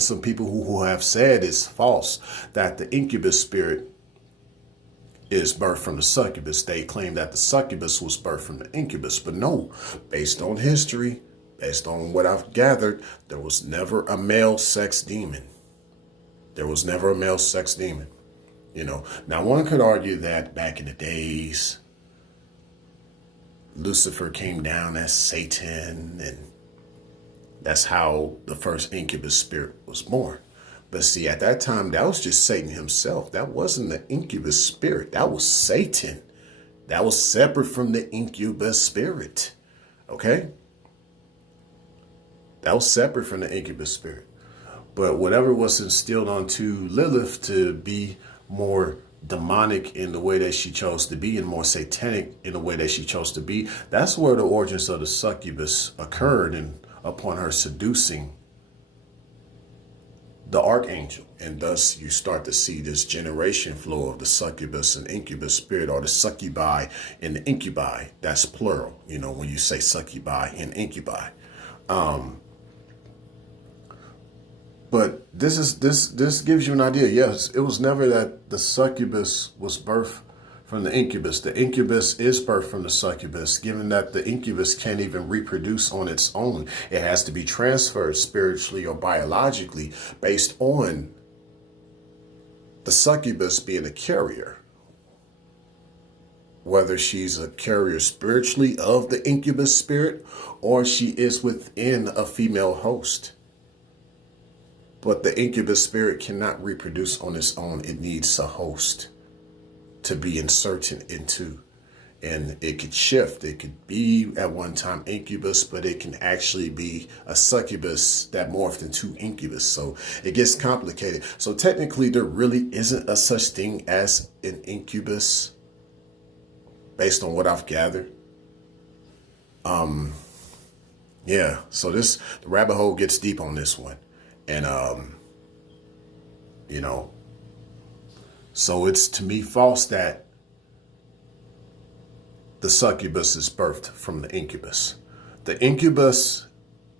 some people who have said it's false that the incubus spirit is birthed from the succubus. They claim that the succubus was birthed from the incubus, but no, based on history, based on what I've gathered, there was never a male sex demon. There was never a male sex demon. You know, now one could argue that back in the days, Lucifer came down as Satan, and that's how the first incubus spirit was born. But see, at that time, that was just Satan himself. That wasn't the incubus spirit. That was Satan. That was separate from the incubus spirit. Okay? That was separate from the incubus spirit. But whatever was instilled onto Lilith to be more demonic in the way that she chose to be and more satanic in the way that she chose to be, that's where the origins of the succubus occurred, and upon her seducing the archangel. And thus you start to see this generation flow of the succubus and incubus spirit, or the succubi and the incubi. That's plural, you know, when you say succubi and incubi. But this gives you an idea. Yes, it was never that the succubus was birthed from the incubus. The incubus is birthed from the succubus, given that the incubus can't even reproduce on its own. It has to be transferred spiritually or biologically based on the succubus being a carrier. Whether she's a carrier spiritually of the incubus spirit or she is within a female host. But the incubus spirit cannot reproduce on its own. It needs a host to be inserted into. And it could shift. It could be at one time incubus, but it can actually be a succubus that morphed into incubus. So it gets complicated. So technically there really isn't a such thing as an incubus based on what I've gathered. Yeah, so the rabbit hole gets deep on this one. And, you know, so it's to me false that the succubus is birthed from the incubus. The incubus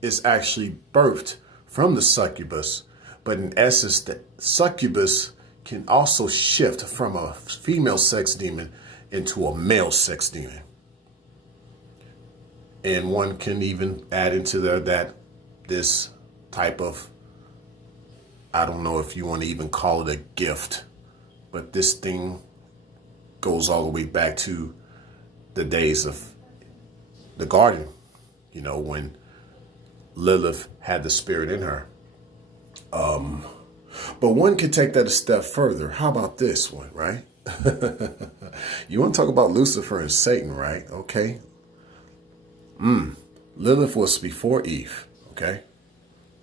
is actually birthed from the succubus, but in essence, the succubus can also shift from a female sex demon into a male sex demon. And one can even add into there that this type of, I don't know if you want to even call it a gift, but this thing goes all the way back to the days of the garden, you know, when Lilith had the spirit in her. But one could take that a step further. How about this one, right? You want to talk about Lucifer and Satan, right? Okay. Lilith was before Eve, okay?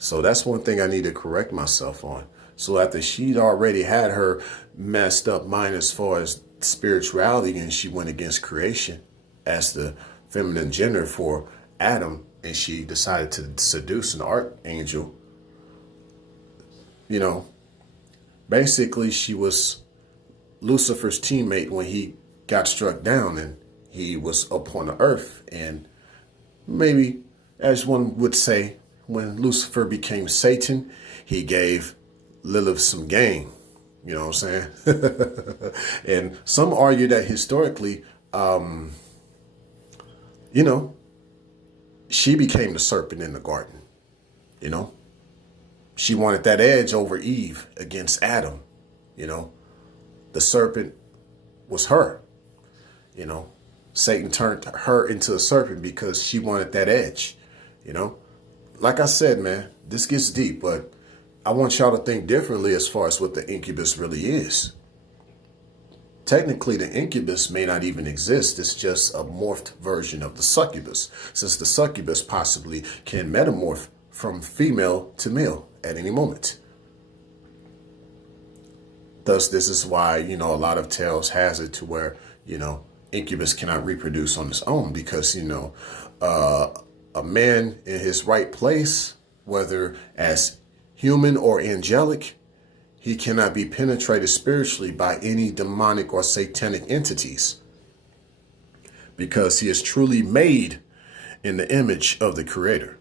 So that's one thing I need to correct myself on. So after she'd already had her messed up mind as far as spirituality, and she went against creation as the feminine gender for Adam, and she decided to seduce an archangel, you know, basically she was Lucifer's teammate when he got struck down and he was upon the earth. And maybe, as one would say, when Lucifer became Satan, he gave Lilith some game. You know what I'm saying? And some argue that historically, you know, she became the serpent in the garden. You know, she wanted that edge over Eve against Adam. You know, the serpent was her. You know, Satan turned her into a serpent because she wanted that edge. You know, like I said, man, this gets deep, but I want y'all to think differently as far as what the incubus really is. Technically, the incubus may not even exist. It's just a morphed version of the succubus, since the succubus possibly can metamorph from female to male at any moment. Thus, this is why, you know, a lot of tales has it to where, you know, incubus cannot reproduce on its own because, you know, a man in his right place, whether as human or angelic, he cannot be penetrated spiritually by any demonic or satanic entities because he is truly made in the image of the Creator.